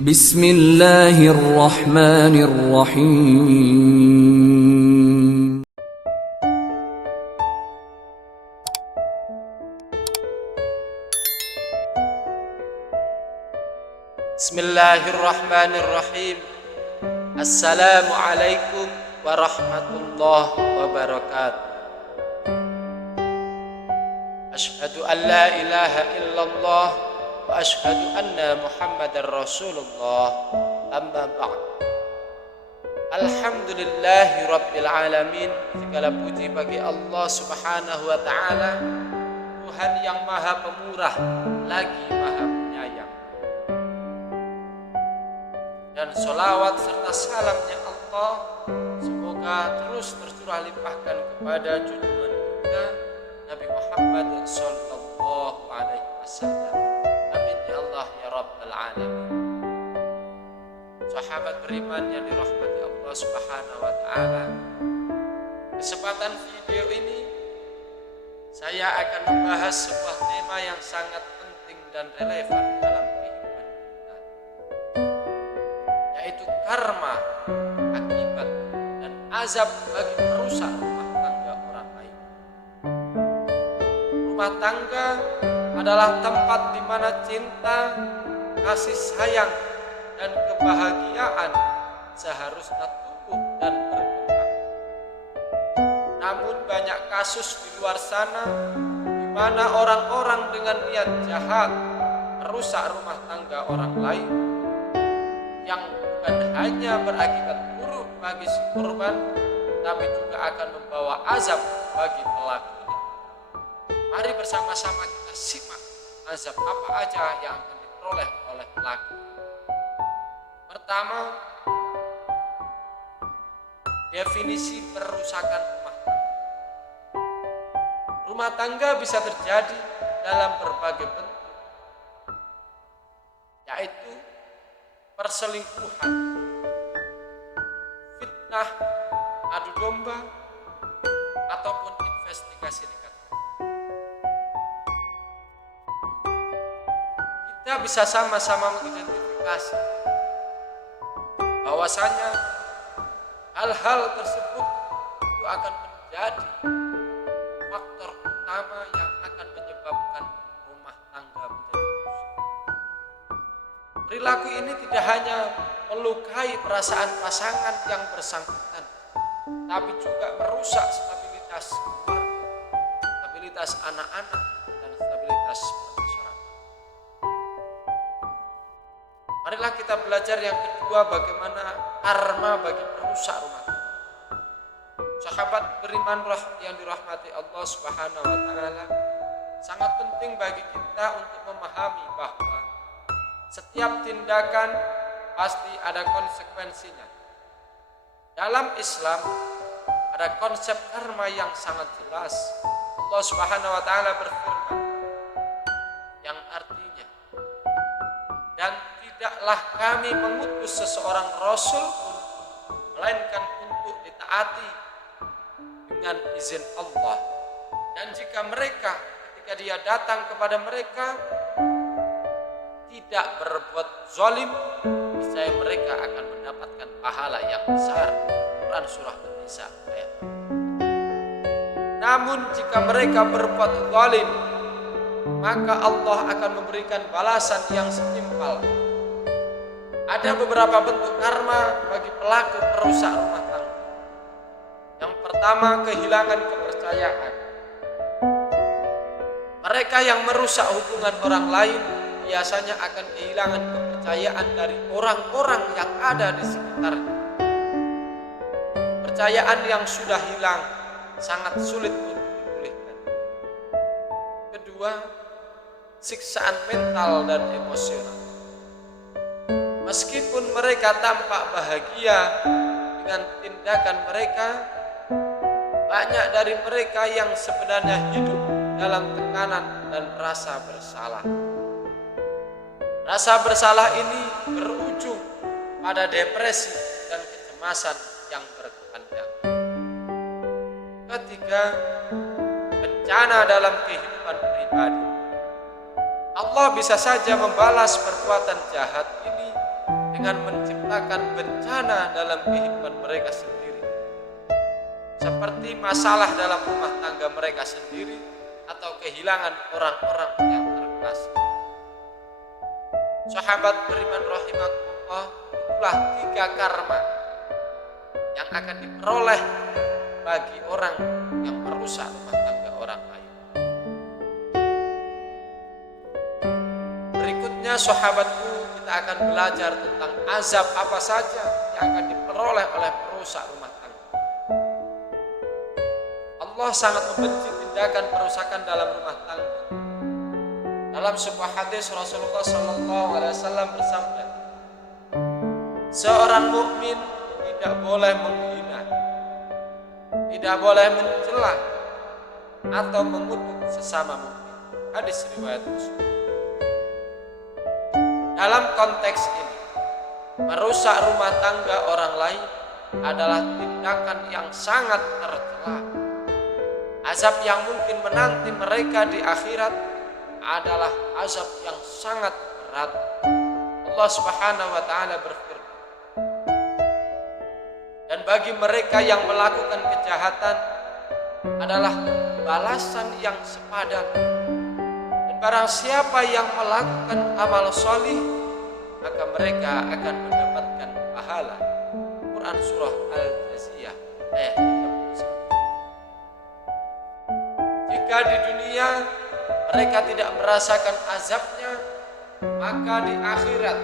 Bismillahirrahmanirrahim. Bismillahirrahmanirrahim. Assalamualaikum warahmatullahi wabarakatuh. Asyhadu an la ilaha illallah wa asyhadu anna Muhammadar Rasulullah. Amma ba'd. Alhamdulillahi rabbil alamin. Segala puji bagi Allah Subhanahu wa taala, Tuhan yang Maha Pemurah lagi Maha Penyayang. Dan sholawat serta salamnya Allah semoga terus tercurah limpahkan kepada junjungan kita Nabi Muhammad sallallahu alaihi wasallam. Amin ya Allah ya rabbal alamin. Sahabat beriman yang dirahmati Allah Subhanahu wa taala, kesempatan video ini saya akan membahas sebuah tema yang sangat penting dan relevan dalam kehidupan kita, yaitu karma, akibat, dan azab bagi perusak rumah tangga orang lain. Rumah tangga adalah tempat di mana cinta, kasih sayang, dan kebahagiaan seharusnya tumbuh dan berkembang. Namun banyak kasus di luar sana di mana orang-orang dengan niat jahat merusak rumah tangga orang lain, yang bukan hanya berakibat buruk bagi si korban, tapi juga akan membawa azab bagi pelakunya. Mari bersama-sama kita simak azab apa aja yang akan diperoleh oleh pelaku. Pertama, definisi perusakan rumah tangga. Rumah tangga bisa terjadi dalam berbagai bentuk, yaitu perselingkuhan, fitnah, adu domba, ataupun investigasi negatif. Kita bisa sama-sama mengidentifikasi bahwasanya hal-hal tersebut itu akan menjadi faktor utama yang akan menyebabkan rumah tangga menjadi rusak. Perilaku ini tidak hanya melukai perasaan pasangan yang bersangkutan, tapi juga merusak stabilitas keluarga, stabilitas anak-anak, dan stabilitas masyarakat. Marilah kita belajar yang kedua, bagaimana karma bagi perusak rumah tangga. Sahabat beriman yang dirahmati Allah Subhanahu wa taala, sangat penting bagi kita untuk memahami bahwa setiap tindakan pasti ada konsekuensinya. Dalam Islam ada konsep karma yang sangat jelas. Allah Subhanahu wa taala berfirman yang artinya, dan tidaklah kami mengutus seseorang rasul pun melainkan untuk ditaati dengan izin Allah. Dan jika mereka ketika dia datang kepada mereka tidak berbuat zalim, niscaya mereka akan mendapatkan pahala yang besar. Quran surah An-Nisa ayat. Namun jika mereka berbuat zalim, maka Allah akan memberikan balasan yang setimpal. Ada beberapa bentuk karma bagi pelaku perusak rumah tangga. Yang pertama, kehilangan kepercayaan. Mereka yang merusak hubungan orang lain biasanya akan kehilangan kepercayaan dari orang-orang yang ada di sekitarnya. Kepercayaan yang sudah hilang sangat sulit untuk dipulihkan. Kedua, siksaan mental dan emosional. Meskipun mereka tampak bahagia dengan tindakan mereka, banyak dari mereka yang sebenarnya hidup dalam tekanan dan rasa bersalah. Rasa bersalah ini berujung pada depresi dan kecemasan yang berkepanjangan. Ketiga, bencana dalam kehidupan pribadi. Allah bisa saja membalas perbuatan jahat ini dengan menciptakan bencana dalam kehidupan mereka sendiri, seperti masalah dalam rumah tangga mereka sendiri atau kehilangan orang-orang yang terkasih. Sahabat beriman rahimakumullah, itulah 3 karma yang akan diperoleh bagi orang yang merusak rumah tangga orang lain. Berikutnya sahabatku, kita akan belajar tentang azab apa saja yang akan diperoleh oleh perusak rumah tangga. Allah sangat membenci tindakan perusakan dalam rumah tangga. Dalam sebuah hadis Rasulullah SAW bersabda, seorang mukmin tidak boleh menghina, tidak boleh mencela atau mengutuk sesama mukmin. Hadis riwayat Muslim. Dalam konteks ini, merusak rumah tangga orang lain adalah tindakan yang sangat tercela. Azab yang mungkin menanti mereka di akhirat adalah azab yang sangat berat. Allah Subhanahu wa taala berfirman, dan bagi mereka yang melakukan kejahatan adalah balasan yang sepadan. Dan barang siapa yang melakukan amal solih, maka mereka akan mendapatkan pahala. Quran surah Al-Jathiyah ayat 31. Jika di dunia mereka tidak merasakan azabnya, maka di akhirat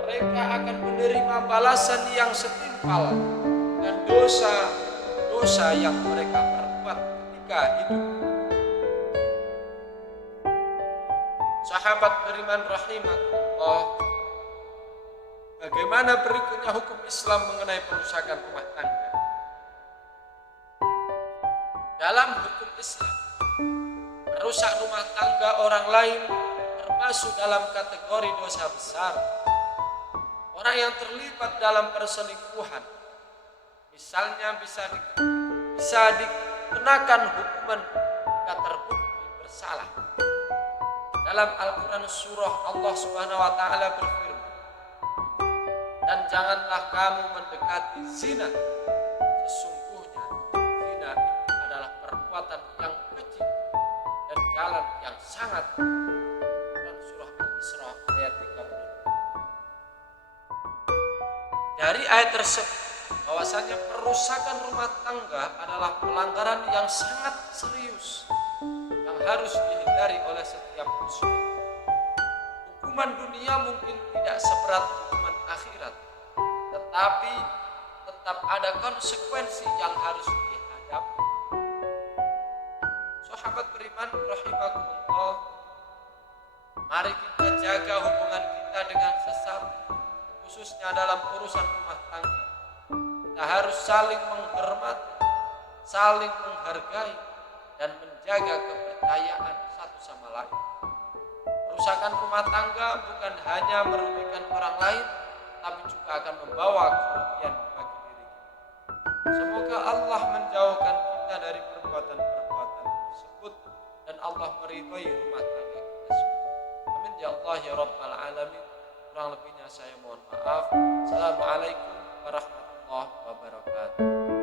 mereka akan menerima balasan yang setimpal dengan dosa-dosa yang mereka perbuat ketika hidup. Sahabat beriman rahimakumullah, bagaimana berikutnya hukum Islam mengenai perusakan rumah tangga? Dalam hukum Islam, merusak rumah tangga orang lain termasuk dalam kategori dosa besar. Orang yang terlibat dalam perselingkuhan, misalnya bisa dikenakan hukuman jika terbukti bersalah. Dalam Al-Quran surah Allah Subhanahu wa taala berfirman, dan janganlah kamu mendekati zina, sesungguhnya zina itu adalah perbuatan yang keji dan jalan yang sangat. Dan surah Al-Isra ayat 30. Dari ayat tersebut bahwasanya perusakan rumah tangga adalah pelanggaran yang sangat serius yang harus dihindari oleh setiap muslim. Hukuman dunia mungkin tidak seberat hukuman akhirat, tetapi tetap ada konsekuensi yang harus dihadapi. Sahabat beriman rahimakumullah, mari kita jaga hubungan kita dengan sesama, khususnya dalam urusan rumah tangga. Kita harus saling menghormati, saling menghargai, dan menjaga kepercayaan satu sama lain. Kerusakan rumah tangga bukan hanya merugikan orang lain, tapi juga akan membawa kerugian bagi diri kita. Semoga Allah menjauhkan kita dari perbuatan-perbuatan tersebut dan Allah meridhai rumah tangga kita semua. Amin ya Allah ya Rabbal Alamin. Kurang lebihnya saya mohon maaf. Assalamualaikum warahmatullahi wabarakatuh.